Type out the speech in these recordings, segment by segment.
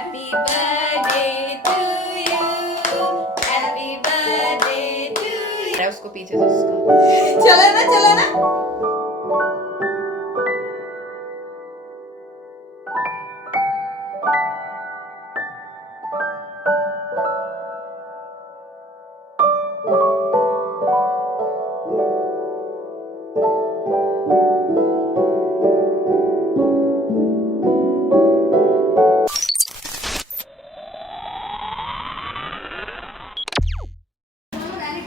Happy birthday to you. Happy birthday to you. उसको पीछे से उसका चला ना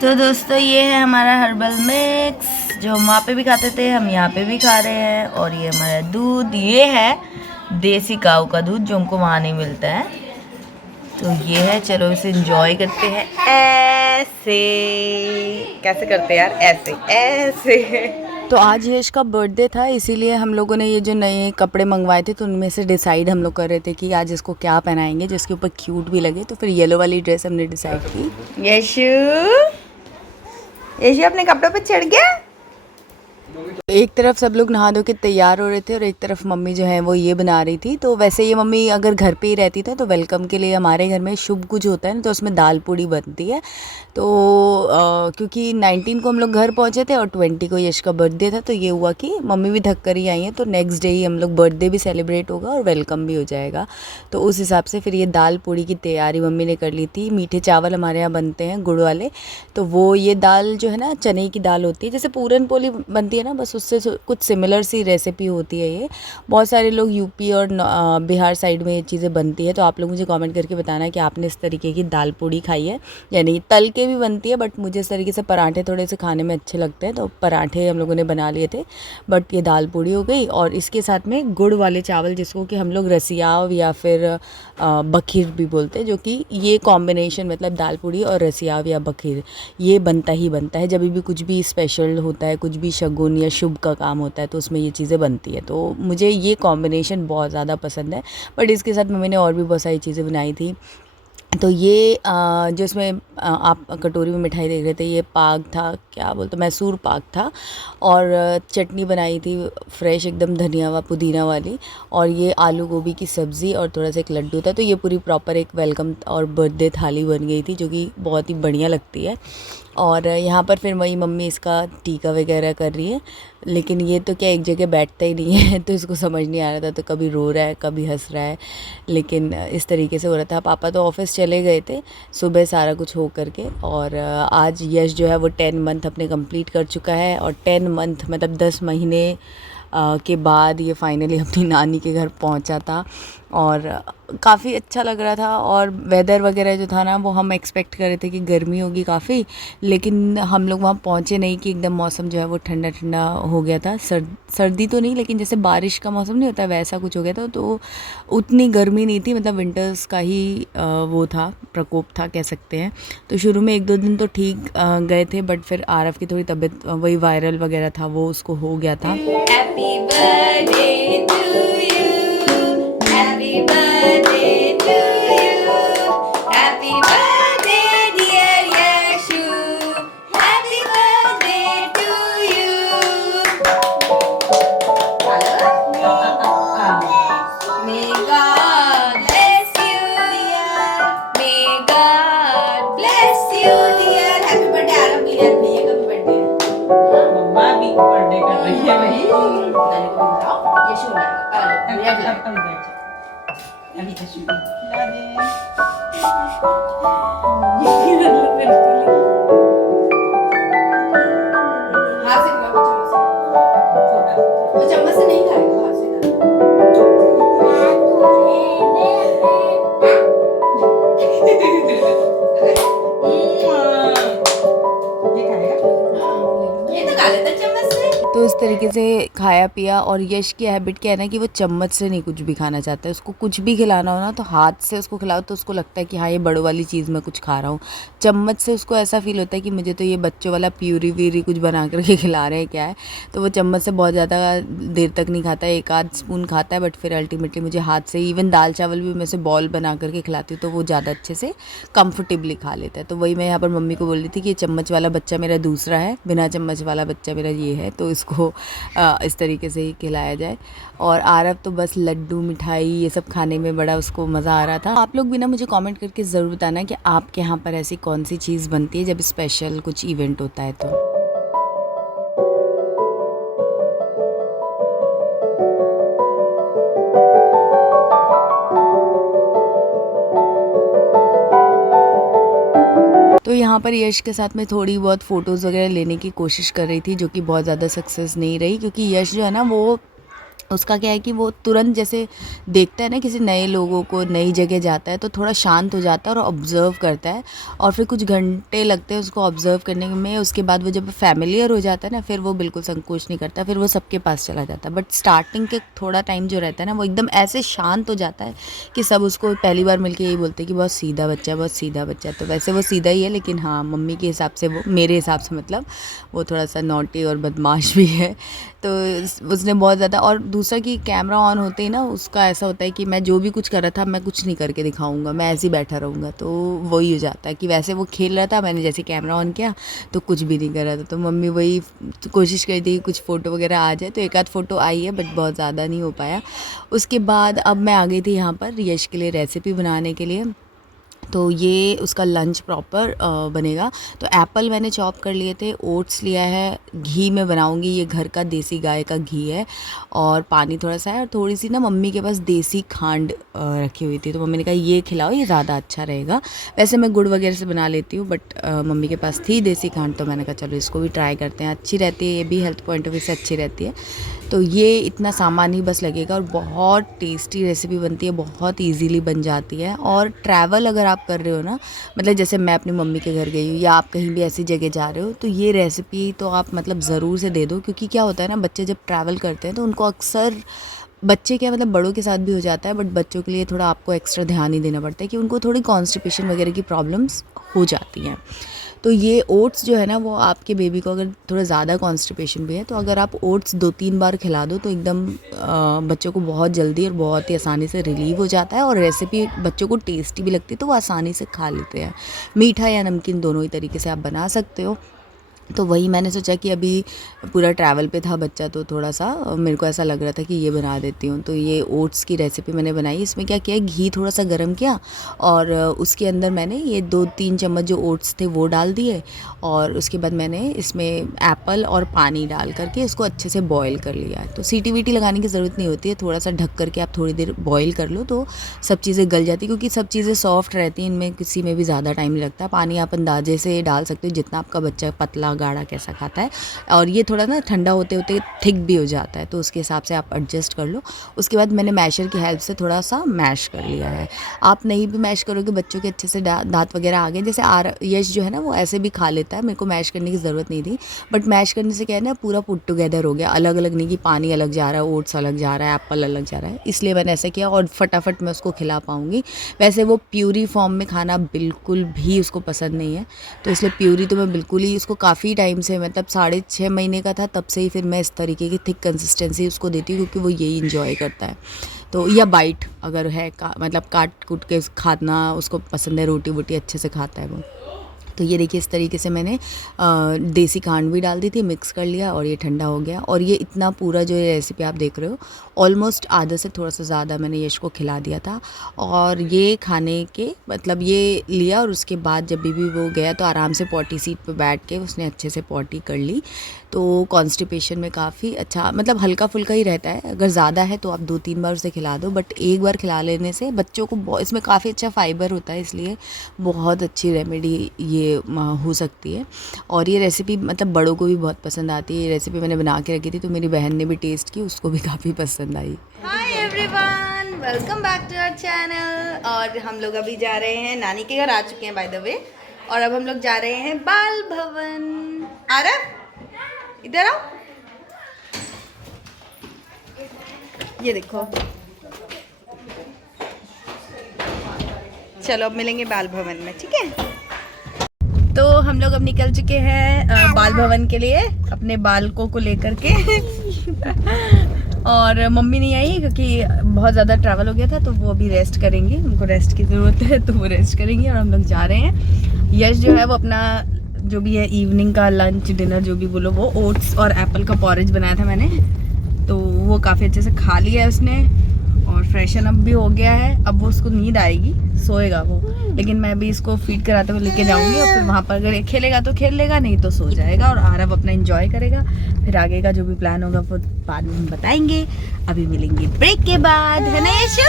तो दोस्तों ये है हमारा हर्बल मिक्स जो हम वहाँ पे भी खाते थे, हम यहाँ पे भी खा रहे हैं। और ये हमारा दूध, ये है देसी काऊ का दूध जो हमको वहाँ नहीं मिलता है। तो ये है, चलो इसे एंजॉय करते हैं। ऐसे कैसे करते हैं यार, ऐसे ऐसे। तो आज यश का बर्थडे था, इसीलिए हम लोगों ने ये जो नए कपड़े मंगवाए थे तो उनमें से डिसाइड हम लोग कर रहे थे कि आज इसको क्या पहनाएंगे जिसके ऊपर क्यूट भी लगे। तो फिर येलो वाली ड्रेस हमने डिसाइड की। यशु अपने कपड़ों पे चढ़ गया। एक तरफ सब लोग नहा धो के तैयार हो रहे थे और एक तरफ मम्मी जो है वो ये बना रही थी। तो वैसे ये मम्मी अगर घर पे ही रहती था तो वेलकम के लिए हमारे घर में शुभ कुछ होता है ना तो उसमें दाल पूड़ी बनती है। तो क्योंकि 19 को हम लोग घर पहुंचे थे और 20 को यश का बर्थडे था तो ये हुआ कि मम्मी भी थक कर ही आई हैं तो नेक्स्ट डे ही हम लोग बर्थडे भी सेलिब्रेट होगा और वेलकम भी हो जाएगा। तो उस हिसाब से फिर ये दाल पूड़ी की तैयारी मम्मी ने कर ली थी। मीठे चावल हमारे यहाँ बनते हैं गुड़ वाले, तो वो ये दाल जो है ना चने की दाल होती है, जैसे पूरन पोली बनती है ना, बस उससे कुछ सिमिलर सी रेसिपी होती है ये। बहुत सारे लोग यूपी और बिहार साइड में ये चीज़ें बनती है। तो आप लोग मुझे कमेंट करके बताना कि आपने इस तरीके की दाल पूड़ी खाई है या नहीं। तल के भी बनती है बट मुझे इस तरीके से पराठे थोड़े से खाने में अच्छे लगते हैं तो पराठे हम लोगों ने बना लिए थे। बट ये दाल पूड़ी हो गई और इसके साथ में गुड़ वाले चावल जिसको कि हम लोग रसियाव या फिर बखीर भी बोलते हैं, जो कि ये कॉम्बिनेशन मतलब दाल पूड़ी और रसियाव या बखीर ये बनता ही बनता है। जब भी कुछ भी स्पेशल होता है, कुछ भी शगुन या शुभ का काम होता है तो उसमें ये चीज़ें बनती है। तो मुझे ये कॉम्बिनेशन बहुत ज़्यादा पसंद है। बट इसके साथ मम्मी ने और भी बहुत सारी चीज़ें बनाई थी। तो ये जो इसमें आप कटोरी में मिठाई देख रहे थे, ये पाग था, क्या बोलते मैसूर पाग था। और चटनी बनाई थी फ्रेश एकदम धनिया व पुदीना वाली। और ये आलू गोभी की सब्ज़ी और थोड़ा सा एक लड्डू था। तो ये पूरी प्रॉपर एक वेलकम और बर्थडे थाली बन गई थी जो कि बहुत ही बढ़िया लगती है। और यहाँ पर फिर वही मम्मी इसका टीका वगैरह कर रही है। लेकिन ये तो क्या एक जगह बैठता ही नहीं है तो इसको समझ नहीं आ रहा था, तो कभी रो रहा है कभी हंस रहा है। लेकिन इस तरीके से हो रहा था। पापा तो ऑफिस चले गए थे सुबह सारा कुछ हो करके। और आज यश जो है वो 10 मंथ अपने कंप्लीट कर चुका है। और 10 मंथ मतलब 10 महीने के बाद ये फाइनली अपनी नानी के घर पहुंचा था। और काफ़ी अच्छा लग रहा था। और वेदर वगैरह जो था ना वो हम एक्सपेक्ट कर रहे थे कि गर्मी होगी काफ़ी, लेकिन हम लोग वहाँ पहुँचे नहीं कि एकदम मौसम जो है वो ठंडा ठंडा हो गया था। सर्दी तो नहीं, लेकिन जैसे बारिश का मौसम नहीं होता वैसा कुछ हो गया था। तो उतनी गर्मी नहीं थी, मतलब विंटर्स का ही वो था, प्रकोप था कह सकते हैं। तो शुरू में 1-2 दिन तो ठीक गए थे बट फिर आरव की थोड़ी तबीयत वही वायरल वगैरह था वो उसको हो गया था। Happy birthday to you. Happy birthday to you. Happy birthday dear Yashu. Happy birthday to you. May God bless you dear. May God bless you dear. Happy birthday Aarav भैया, भैया का भी बर्थडे है। मम्मा भी बर्थडे कर रही है भाई। नानी को बुलाओ, ये शुरू है। भैया बुलाओ। अभी तो शुरू ला दे। हाथ से खिलाओ, वो चम्मच से नहीं खाएगा, हाथ से खाएगा। ये खाएगा? ये तो खा लेता है चम्मच से। तो इस तरीके से खाया पिया। और यश की हैबिट क्या है ना कि वो चम्मच से नहीं कुछ भी खाना चाहता है। उसको कुछ भी खिलाना हो ना तो हाथ से उसको खिलाओ तो उसको लगता है कि हाँ ये बड़ों वाली चीज़ मैं कुछ खा रहा हूँ। चम्मच से उसको ऐसा फील होता है कि मुझे तो ये बच्चों वाला प्यूरी व्यूरी कुछ बना करके खिला रहे हैं क्या है। तो वो चम्मच से बहुत ज़्यादा देर तक नहीं खाता है, 1-8 स्पून खाता है। बट फिर अल्टीमेटली मुझे हाथ से, इवन दाल चावल भी मैं से बॉल बना करके खिलाती हूँ तो वो ज़्यादा अच्छे से कंफर्टेबली खा लेता है। तो वही मैं यहाँ पर मम्मी को बोल रही थी कि ये चम्मच वाला बच्चा मेरा दूसरा है, बिना चम्मच वाला बच्चा मेरा ये है। तो इसको उसको इस तरीके से ही खिलाया जाए। और आरव तो बस लड्डू मिठाई ये सब खाने में बड़ा उसको मज़ा आ रहा था। आप लोग भी ना मुझे कमेंट करके ज़रूर बताना कि आपके यहाँ पर ऐसी कौन सी चीज़ बनती है जब स्पेशल कुछ इवेंट होता है तो। तो यहाँ पर यश के साथ में थोड़ी बहुत फ़ोटोज़ वगैरह लेने की कोशिश कर रही थी, जो कि बहुत ज़्यादा सक्सेस नहीं रही, क्योंकि यश जो है ना वो उसका क्या है कि वो तुरंत जैसे देखता है ना किसी नए लोगों को, नई जगह जाता है तो थोड़ा शांत हो जाता है और ऑब्ज़र्व करता है, और फिर कुछ घंटे लगते हैं उसको ऑब्ज़र्व करने में। उसके बाद वो जब फैमिलियर हो जाता है ना, फिर वो बिल्कुल संकोच नहीं करता, फिर वो सबके पास चला जाता है। बट स्टार्टिंग के थोड़ा टाइम जो रहता है ना, वो एकदम ऐसे शांत हो जाता है कि सब उसको पहली बार मिलके यही बोलते हैं कि बहुत सीधा बच्चा है, बहुत सीधा बच्चा है। तो वैसे वो सीधा ही है, लेकिन हाँ मम्मी के हिसाब से, वो मेरे हिसाब से मतलब वो थोड़ा सा नॉटी और बदमाश भी है। तो उसने बहुत ज़्यादा, और दूसरा कि कैमरा ऑन होते ही ना उसका ऐसा होता है कि मैं जो भी कुछ कर रहा था मैं कुछ नहीं करके दिखाऊंगा, मैं ऐसे ही बैठा रहूँगा। तो वही हो जाता है कि वैसे वो खेल रहा था, मैंने जैसे कैमरा ऑन किया तो कुछ भी नहीं कर रहा था। तो मम्मी वही कोशिश कर रही थी कि कुछ फ़ोटो वगैरह आ जाए, तो एक आध फ़ोटो आई है बट बहुत ज़्यादा नहीं हो पाया। उसके बाद अब मैं आ गई थी यहाँ पर यश के लिए रेसिपी बनाने के लिए। तो ये उसका लंच प्रॉपर बनेगा। तो एप्पल मैंने चॉप कर लिए थे, ओट्स लिया है, घी में बनाऊंगी, ये घर का देसी गाय का घी है, और पानी थोड़ा सा है, और थोड़ी सी ना मम्मी के पास देसी खांड रखी हुई थी, तो मम्मी ने कहा ये खिलाओ, ये ज़्यादा अच्छा रहेगा। वैसे मैं गुड़ वगैरह से बना लेती हूँ, बट मम्मी के पास थी देसी खांड, तो मैंने कहा चलो इसको भी ट्राई करते हैं, अच्छी रहती है, ये भी हेल्थ पॉइंट ऑफ व्यू से अच्छी रहती है। तो ये इतना सामान ही बस लगेगा, और बहुत टेस्टी रेसिपी बनती है, बहुत इजीली बन जाती है। और ट्रैवल अगर आप कर रहे हो ना, मतलब जैसे मैं अपनी मम्मी के घर गई हूँ, या आप कहीं भी ऐसी जगह जा रहे हो, तो ये रेसिपी तो आप मतलब ज़रूर से दे दो। क्योंकि क्या होता है ना, बच्चे जब ट्रैवल करते हैं तो उनको अक्सर, बच्चे क्या मतलब बड़ों के साथ भी हो जाता है, बट बच्चों के लिए थोड़ा आपको एक्स्ट्रा ध्यान ही देना पड़ता है कि उनको थोड़ी कॉन्स्टिपेशन वगैरह की प्रॉब्लम्स हो जाती हैं। तो ये ओट्स जो है ना, वो आपके बेबी को अगर थोड़ा ज़्यादा कॉन्स्टिपेशन भी है, तो अगर आप ओट्स 2-3 बार खिला दो तो एकदम बच्चों को बहुत जल्दी और बहुत ही आसानी से रिलीव हो जाता है। और रेसिपी बच्चों को टेस्टी भी लगती है, तो वो आसानी से खा लेते हैं। मीठा या नमकीन दोनों ही तरीके से आप बना सकते हो। तो वही मैंने सोचा कि अभी पूरा ट्रैवल पे था बच्चा, तो थोड़ा सा मेरे को ऐसा लग रहा था कि ये बना देती हूँ। तो ये ओट्स की रेसिपी मैंने बनाई। इसमें क्या किया, घी थोड़ा सा गर्म किया, और उसके अंदर मैंने ये 2-3 चम्मच जो ओट्स थे वो डाल दिए, और उसके बाद मैंने इसमें एप्पल और पानी डाल करके इसको अच्छे से बॉईल कर लिया। तो सीटी वीटी लगाने की ज़रूरत नहीं होती है, थोड़ा सा ढक करके आप थोड़ी देर बॉईल कर लो तो सब चीज़ें गल जाती, क्योंकि सब चीज़ें सॉफ्ट रहती हैं, इनमें किसी में भी ज़्यादा टाइम नहीं लगता। पानी आप अंदाजे से डाल सकते हो जितना आपका बच्चा पतला गाढ़ा कैसा खाता है, और ये थोड़ा ना ठंडा होते होते थिक भी हो जाता है, तो उसके हिसाब से आप एडजस्ट कर लो। उसके बाद मैंने मैशर की हेल्प से थोड़ा सा मैश कर लिया है। आप नहीं भी मैश करोगे, बच्चों के अच्छे से दांत वगैरह आ गए, जैसे यश जो है ना वो ऐसे भी खा लेता है, मेरे को मैश करने की ज़रूरत नहीं थी। बट मैश करने से क्या है ना, पूरा पुट टुगेदर हो गया, अलग अलग नहीं कि पानी अलग जा रहा है, ओट्स अलग जा रहा है, एप्पल अलग जा रहा है, इसलिए मैंने ऐसा किया, और फटाफट मैं उसको खिला पाऊँगी। वैसे वो प्यूरी फॉर्म में खाना बिल्कुल भी उसको पसंद नहीं है, तो इसलिए प्यूरी तो मैं बिल्कुल ही, उसको काफ़ी टाइम से, मतलब 6.5 महीने का था तब से ही फिर मैं इस तरीके की थिक कंसिस्टेंसी उसको देती हूँ, क्योंकि वो यही इंजॉय करता है। तो या बाइट अगर है मतलब काट कूट के खाना उसको पसंद है, रोटी वोटी अच्छे से खाता है वो। तो ये देखिए इस तरीके से मैंने देसी खांड भी डाल दी थी, मिक्स कर लिया, और ये ठंडा हो गया। और ये इतना पूरा जो ये रेसिपी आप देख रहे हो, ऑलमोस्ट आधा से थोड़ा सा ज़्यादा मैंने यश को खिला दिया था। और ये खाने के मतलब ये लिया, और उसके बाद जब भी वो गया तो आराम से पॉटी सीट पे बैठ के उसने अच्छे से पॉटी कर ली। तो कॉन्स्टिपेशन में काफ़ी अच्छा, मतलब हल्का फुल्का ही रहता है। अगर ज़्यादा है तो आप 2-3 बार उसे खिला दो, बट एक बार खिला लेने से बच्चों को इसमें काफ़ी अच्छा फाइबर होता है, इसलिए बहुत अच्छी रेमेडी ये हो सकती है। और ये रेसिपी मतलब बड़ों को भी बहुत पसंद आती है। ये रेसिपी मैंने बना के रखी थी, तो मेरी बहन ने भी टेस्ट की, उसको भी काफ़ी पसंद आई। Hi everyone, welcome back to our channel. और हम लोग अभी जा रहे हैं, नानी के घर आ चुके हैं बाय द वे, और अब हम लोग जा रहे हैं बाल भवन। आरव इधर आओ, ये देखो, चलो अब मिलेंगे बाल भवन में, ठीक है। तो हम लोग अब निकल चुके हैं बाल भवन के लिए, अपने बालकों को लेकर के और मम्मी नहीं आई क्योंकि बहुत ज़्यादा ट्रैवल हो गया था, तो वो अभी रेस्ट करेंगी, उनको रेस्ट की ज़रूरत है, तो वो रेस्ट करेंगी। और हम लोग जा रहे हैं। यश जो है वो अपना जो भी है इवनिंग का लंच डिनर जो भी बोलो, वो ओट्स और एप्पल का पॉरेज बनाया था मैंने, तो वो काफ़ी अच्छे से खा लिया है उसने और फ्रेशन अप भी हो गया है। अब वो उसको नींद आएगी, सोएगा वो, लेकिन मैं भी इसको फीड कराते हुए लेके जाऊंगी और फिर वहाँ पर अगर खेलेगा तो खेल लेगा, नहीं तो सो जाएगा और आरव अपना एंजॉय करेगा। फिर आगे का जो भी प्लान होगा वो बाद में हम बताएंगे। अभी मिलेंगे ब्रेक के बाद, है ना यशु?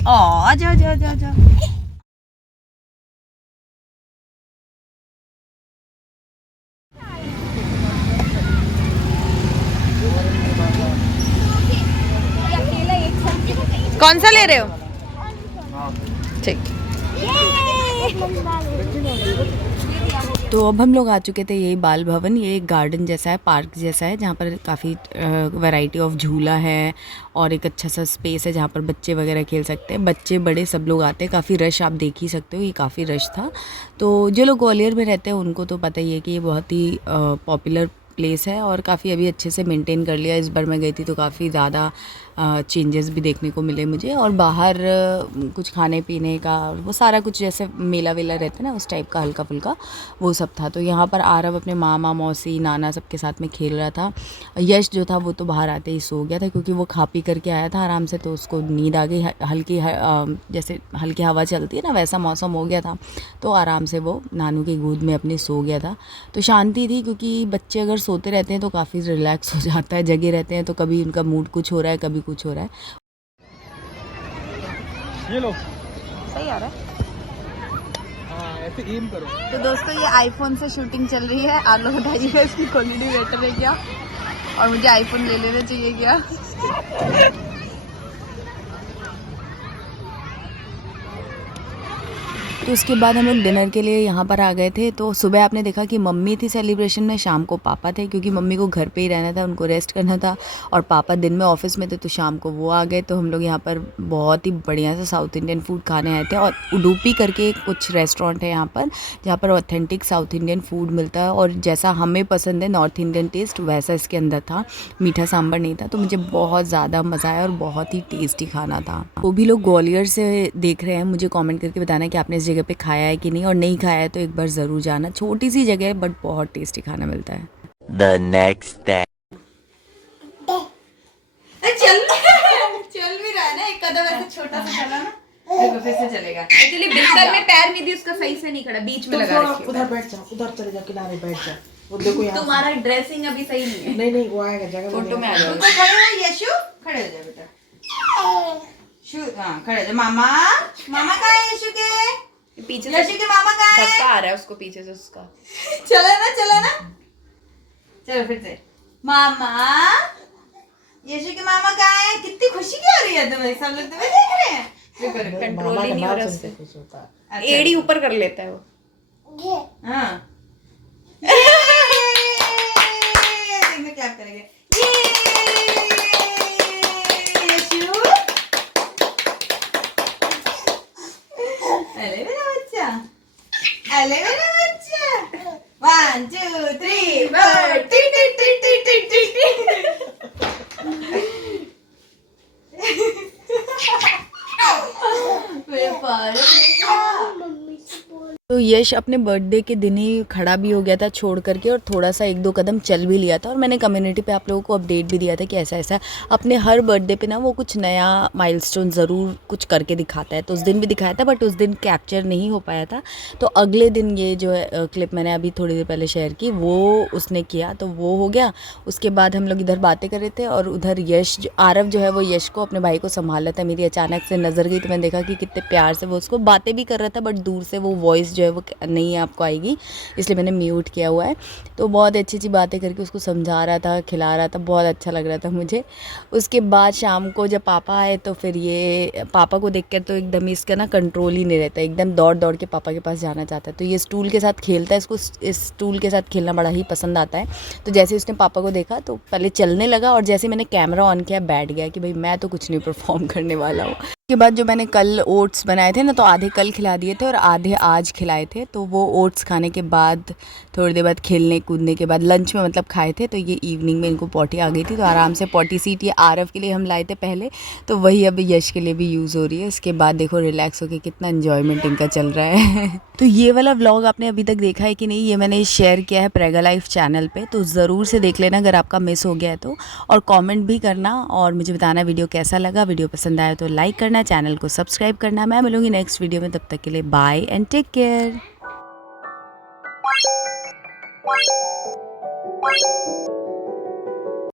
ओ जाओ जाओ जाओ जाओ। कौन सा ले रहे हो? ठीक। तो अब हम लोग आ चुके थे यही बाल भवन। ये एक गार्डन जैसा है, पार्क जैसा है, जहाँ पर काफ़ी वैरायटी ऑफ झूला है और एक अच्छा सा स्पेस है जहाँ पर बच्चे वगैरह खेल सकते हैं। बच्चे बड़े सब लोग आते हैं, काफ़ी रश आप देख ही सकते हो, ये काफ़ी रश था। तो जो लोग ग्वालियर में रहते हैं उनको तो पता ही है कि ये बहुत ही पॉपुलर प्लेस है और काफ़ी अभी अच्छे से मेंटेन कर लिया। इस बार मैं गई थी तो काफ़ी ज़्यादा चेंजेस भी देखने को मिले मुझे, और बाहर कुछ खाने पीने का वो सारा कुछ जैसे मेला वेला रहता है ना, उस टाइप का हल्का फुल्का वो सब था। तो यहाँ पर आरव अपने मामा मौसी नाना सबके साथ में खेल रहा था। यश जो था वो तो बाहर आते ही सो गया था, क्योंकि वो खा पी करके आया था आराम से, तो उसको नींद आ गई। हल्की जैसे हल्की हवा चलती है ना, वैसा मौसम हो गया था, तो आराम से वो नानू की गोद में अपने सो गया था। तो शांति थी, क्योंकि बच्चे अगर सोते रहते हैं तो काफ़ी रिलैक्स हो जाता है, जगे रहते हैं तो कभी उनका मूड कुछ हो रहा है, कभी कुछ हो रहा है। ये लो, सही आ रहा है। हाँ ऐसे एम करो। तो दोस्तों ये आईफोन से शूटिंग चल रही है, आप लोग बताइएगा इसकी क्वालिटी बेटर है क्या, और मुझे आईफोन ले लेना चाहिए क्या? तो उसके बाद हम लोग डिनर के लिए यहाँ पर आ गए थे। तो सुबह आपने देखा कि मम्मी थी सेलिब्रेशन में, शाम को पापा थे, क्योंकि मम्मी को घर पे ही रहना था, उनको रेस्ट करना था, और पापा दिन में ऑफिस में थे, तो शाम को वो आ गए। तो हम लोग यहाँ पर बहुत ही बढ़िया से साउथ इंडियन फूड खाने आए थे, और उडुपी करके कुछ रेस्टोरेंट है यहाँ पर, जहाँ पर ऑथेंटिक साउथ इंडियन फूड मिलता है, और जैसा हमें पसंद है नॉर्थ इंडियन टेस्ट, वैसा इसके अंदर था। मीठा सांभर नहीं था, तो मुझे बहुत ज़्यादा मज़ा आया और बहुत ही टेस्टी खाना था। वो भी लोग ग्वालियर से देख रहे हैं, मुझे कॉमेंट करके बताना कि आपने इस जगह पे खाया है कि नहीं, और नहीं खाया है तो एक बार ज़रूर जाना। छोटी सी जगह है बट बहुत टेस्टी खाना मिलता है। The next day. चल भी रहा है ना, एक कदम ऐसे छोटा सा चला ना, देखो फिर से चलेगा। एक्चुअली बिस्तर में पैर नहीं दी उसका, सही से नहीं खड़ा, बीच में लगा रखी है। उधर बैठ जाओ, उधर चले जाओ, किनारे बैठ जाओ। वो देखो यहाँ तुम्हारा ड्रेसिंग अभी सही नहीं है। नहीं नहीं, वो आएगा जगह फोटो में आ जाओ। तो खड़े हो यशु, खड़े हो जाओ बेटा। हाँ खड़े हो जाओ। मामा मामा कहाँ है यशु के? पीछे यशु के मामा कहाँ है? धक्का आ रहा है उसको पीछे से उसका। चला ना चलो फिर से। मामा यशु के मामा कहाँ है? कितनी खुशी की हो रही है तुम्हें, सब लोग तुम्हें देख रहे हैं। देखो कंट्रोल ही नहीं हो रहा उससे, एड़ी ऊपर कर लेता है वो। हाँ देखो क्या करेंगे। अरे मेरा बच्चा 1 2 3 4 T T T T T T. मेरे पास तो यश अपने बर्थडे के दिन ही खड़ा भी हो गया था छोड़ करके, और थोड़ा सा 1-2 कदम चल भी लिया था, और मैंने कम्युनिटी पे आप लोगों को अपडेट भी दिया था कि ऐसा ऐसा अपने हर बर्थडे पे ना वो कुछ नया माइलस्टोन ज़रूर कुछ करके दिखाता है। तो उस दिन भी दिखाया था, बट उस दिन कैप्चर नहीं हो पाया था। तो अगले दिन ये जो है क्लिप मैंने अभी थोड़ी देर पहले शेयर की, वो उसने किया, तो वो हो गया। उसके बाद हम लोग इधर बातें कर रहे थे, और उधर यश आरव जो है वो यश को, अपने भाई को संभाल रहा था। मेरी अचानक से नज़र गई तो मैंने देखा कि कितने प्यार से वो उसको बातें भी कर रहा था, बट दूर से वो वॉइस जो है वो नहीं आपको आएगी, इसलिए मैंने म्यूट किया हुआ है। तो बहुत अच्छी अच्छी बातें करके उसको समझा रहा था, खिला रहा था, बहुत अच्छा लग रहा था मुझे। उसके बाद शाम को जब पापा आए तो फिर ये पापा को देखकर तो एकदम ही इसका ना कंट्रोल ही नहीं रहता, एकदम दौड़ दौड़ के पापा के पास जाना चाहता है। तो ये स्टूल के साथ खेलता है, इसको इस स्टूल के साथ खेलना बड़ा ही पसंद आता है। तो जैसे उसने पापा को देखा तो पहले चलने लगा, और जैसे मैंने कैमरा ऑन किया बैठ गया कि भाई मैं तो कुछ नहीं परफॉर्म करने वाला हूँ। के बाद जो मैंने कल ओट्स बनाए थे ना, तो आधे कल खिला दिए थे और आधे आज खिलाए थे। तो वो ओट्स खाने के बाद थोड़ी देर बाद खेलने कूदने के बाद लंच में मतलब खाए थे। तो ये इवनिंग में इनको पॉटी आ गई थी, तो आराम से पॉटी सीट ये आरव के लिए हम लाए थे पहले, तो वही अब यश के लिए भी यूज़ हो रही है। इसके बाद देखो रिलैक्स होकर कितना इन्जॉयमेंट इनका चल रहा है। तो ये वाला व्लॉग आपने अभी तक देखा है कि नहीं, ये मैंने शेयर किया है प्रेगा लाइफ चैनल पे, तो ज़रूर से देख लेना अगर आपका मिस हो गया है तो। और कमेंट भी करना और मुझे बताना वीडियो कैसा लगा। वीडियो पसंद आया तो लाइक करना, चैनल को सब्सक्राइब करना। मैं मिलूंगी नेक्स्ट वीडियो में, तब तक के लिए बाय एंड टेक केयर।